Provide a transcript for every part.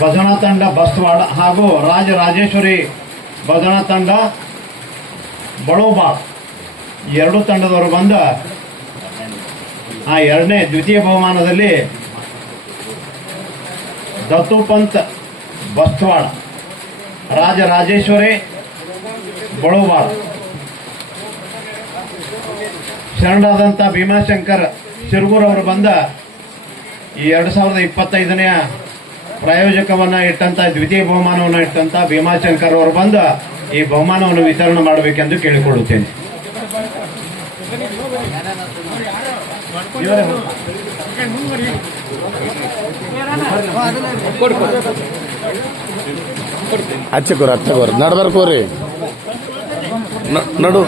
ಭಜನಾ ತಂಡ ಬಸ್ತವಾಡ ಹಾಗೂ ರಾಜರಾಜೇಶ್ವರಿ ಭಜನಾ ತಂಡ ಬಳೋಬಾಳ್ ಎರಡು ತಂಡದವರು ಬಂದ ಆ ಎರಡನೇ ದ್ವಿತೀಯ ಬಹುಮಾನದಲ್ಲಿ ದತ್ತು ಪಂತ್ ಬಸ್ತವಾಡ ರಾಜರಾಜೇಶ್ವರಿ ಬಳೋಬಾಳ್ ಶರಣರಾದಂಥ ಭೀಮಾಶಂಕರ್ ಶಿರಗೂರ್ ಅವರು ಬಂದ ಈ 2025ನೇ ಪ್ರಾಯೋಜಕವನ್ನ ಇಟ್ಟಂತ ದ್ವಿತೀಯ ಬಹುಮಾನವನ್ನು ಇಟ್ಟಂತ ಭೀಮಾಶಂಕರ್ ಅವರು ಬಂದ ಈ ಬಹುಮಾನವನ್ನು ವಿತರಣೆ ಮಾಡಬೇಕೆಂದು ಕೇಳಿಕೊಳ್ಳುತ್ತೇನೆ. ಹಚ್ಚಕೋರಿ ನಡ್ಬರ್ಕೋರಿ ನಡು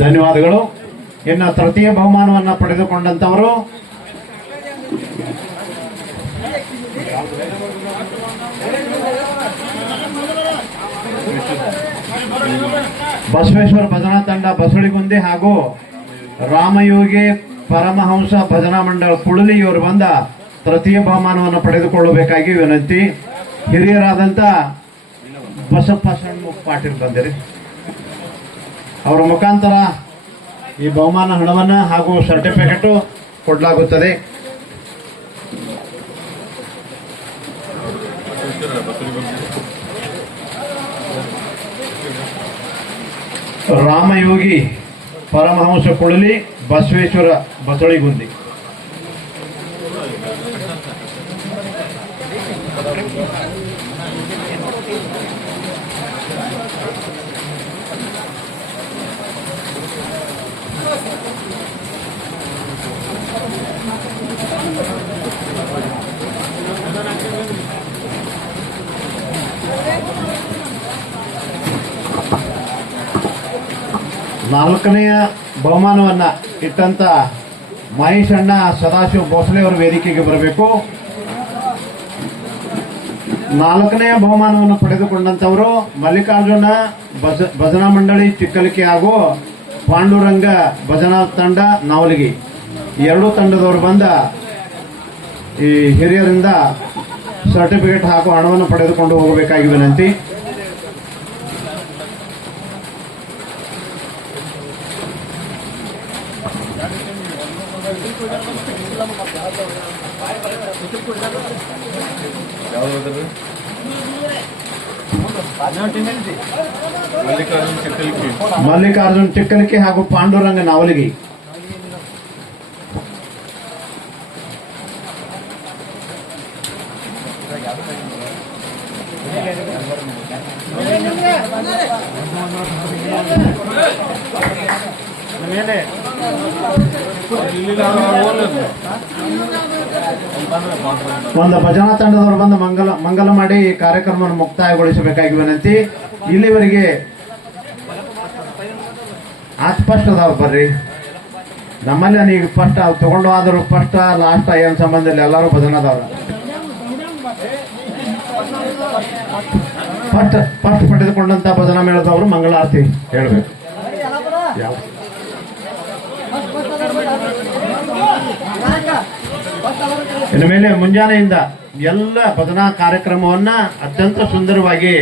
ಧನ್ಯವಾದಗಳು. ಇನ್ನು ತೃತೀಯ ಬಹುಮಾನವನ್ನ ಪಡೆದುಕೊಂಡಂತವರು ಬಸವೇಶ್ವರ ಭಜನಾ ತಂಡ ಬಸಳಿಗುಂದಿ ಹಾಗೂ ರಾಮಯೋಗಿ ಪರಮಹಂಸ ಭಜನಾ ಮಂಡಳ ಕುಳಲಿ ಇವರು ಬಂದ ತೃತೀಯ ಬಹುಮಾನವನ್ನು ಪಡೆದುಕೊಳ್ಳಬೇಕಾಗಿ ವಿನಂತಿ. ಹಿರಿಯರಾದಂಥ ಬಸಪ್ಪ ಷಣ್ಮುಖ ಪಾಟೀಲ್ ಬಂದಿರಿ, ಅವರ ಮುಖಾಂತರ ಈ ಬಹುಮಾನ ಹಣವನ್ನು ಹಾಗೂ ಸರ್ಟಿಫಿಕೇಟ್ ಕೊಡಲಾಗುತ್ತದೆ. ರಾಮಯೋಗಿ ಪರಮಹಂಸ ಕುಳಲಿ ಬಸವೇಶ್ವರ ಬಸಳಿಗುಂದಿ. ನಾಲ್ಕನೆಯ ಬಹುಮಾನವನ್ನ ಇಟ್ಟಂತ ಮಹೇಶಣ್ಣ ಸದಾಶಿವ ಭೋಸಲೆ ಅವರು ವೇದಿಕೆಗೆ ಬರಬೇಕು. ನಾಲ್ಕನೆಯ ಬಹುಮಾನವನ್ನು ಪಡೆದುಕೊಂಡಂತವರು ಮಲ್ಲಿಕಾರ್ಜುನ ಭಜನಾ ಮಂಡಳಿ ಚಿಕ್ಕಲಿಕೆ ಹಾಗೂ ಪಾಂಡುರಂಗ ಭಜನಾ ತಂಡ ನವಲಗಿ ಎರಡೂ ತಂಡದವರು ಬಂದ ಈ ಹಿರಿಯರಿಂದ ಸರ್ಟಿಫಿಕೇಟ್ ಹಾಗೂ ಹಣವನ್ನು ಪಡೆದುಕೊಂಡು ಹೋಗಬೇಕಾಗಿ ವಿನಂತಿ. ಮಲ್ಲಿಕಾರ್ಜುನ್ ಚಿಕ್ಕಲಿಕೆ ಹಾಗೂ ಪಾಂಡುರಂಗ ನಾವಲಗಿ. ಒಂದು ಭಜನಾ ತಂಡದವರು ಬಂದು ಮಂಗಲ ಮಾಡಿ ಈ ಕಾರ್ಯಕ್ರಮವನ್ನು ಮುಕ್ತಾಯಗೊಳಿಸಬೇಕಾಗಿ ವಿನಂತಿ. ಇಲ್ಲಿವರೆಗೆ ಫಸ್ಟ್ ಅದಾವ್ರು ಬರ್ರಿ, ನಮ್ಮಲ್ಲಿ ಈಗ ಫಸ್ಟ್ ತಗೊಂಡು ಆದ್ರು ಫಸ್ಟ್ ಲಾಸ್ಟ್ ಏನ್ ಸಂಬಂಧ ಇಲ್ಲ, ಎಲ್ಲರೂ ಭಜನಾದವ್ರು. ಫಸ್ಟ್ ಪಡೆದುಕೊಂಡಂತ ಭಜನಾ ಮೇಳದವರು ಮಂಗಳಾರತಿ ಹೇಳ್ಬೇಕು. ಇನ್ನು ಮೇಲೆ ಮುಂಜಾನೆಯಿಂದ ಎಲ್ಲ ಭಜನಾ ಕಾರ್ಯಕ್ರಮವನ್ನ ಅತ್ಯಂತ ಸುಂದರವಾಗಿ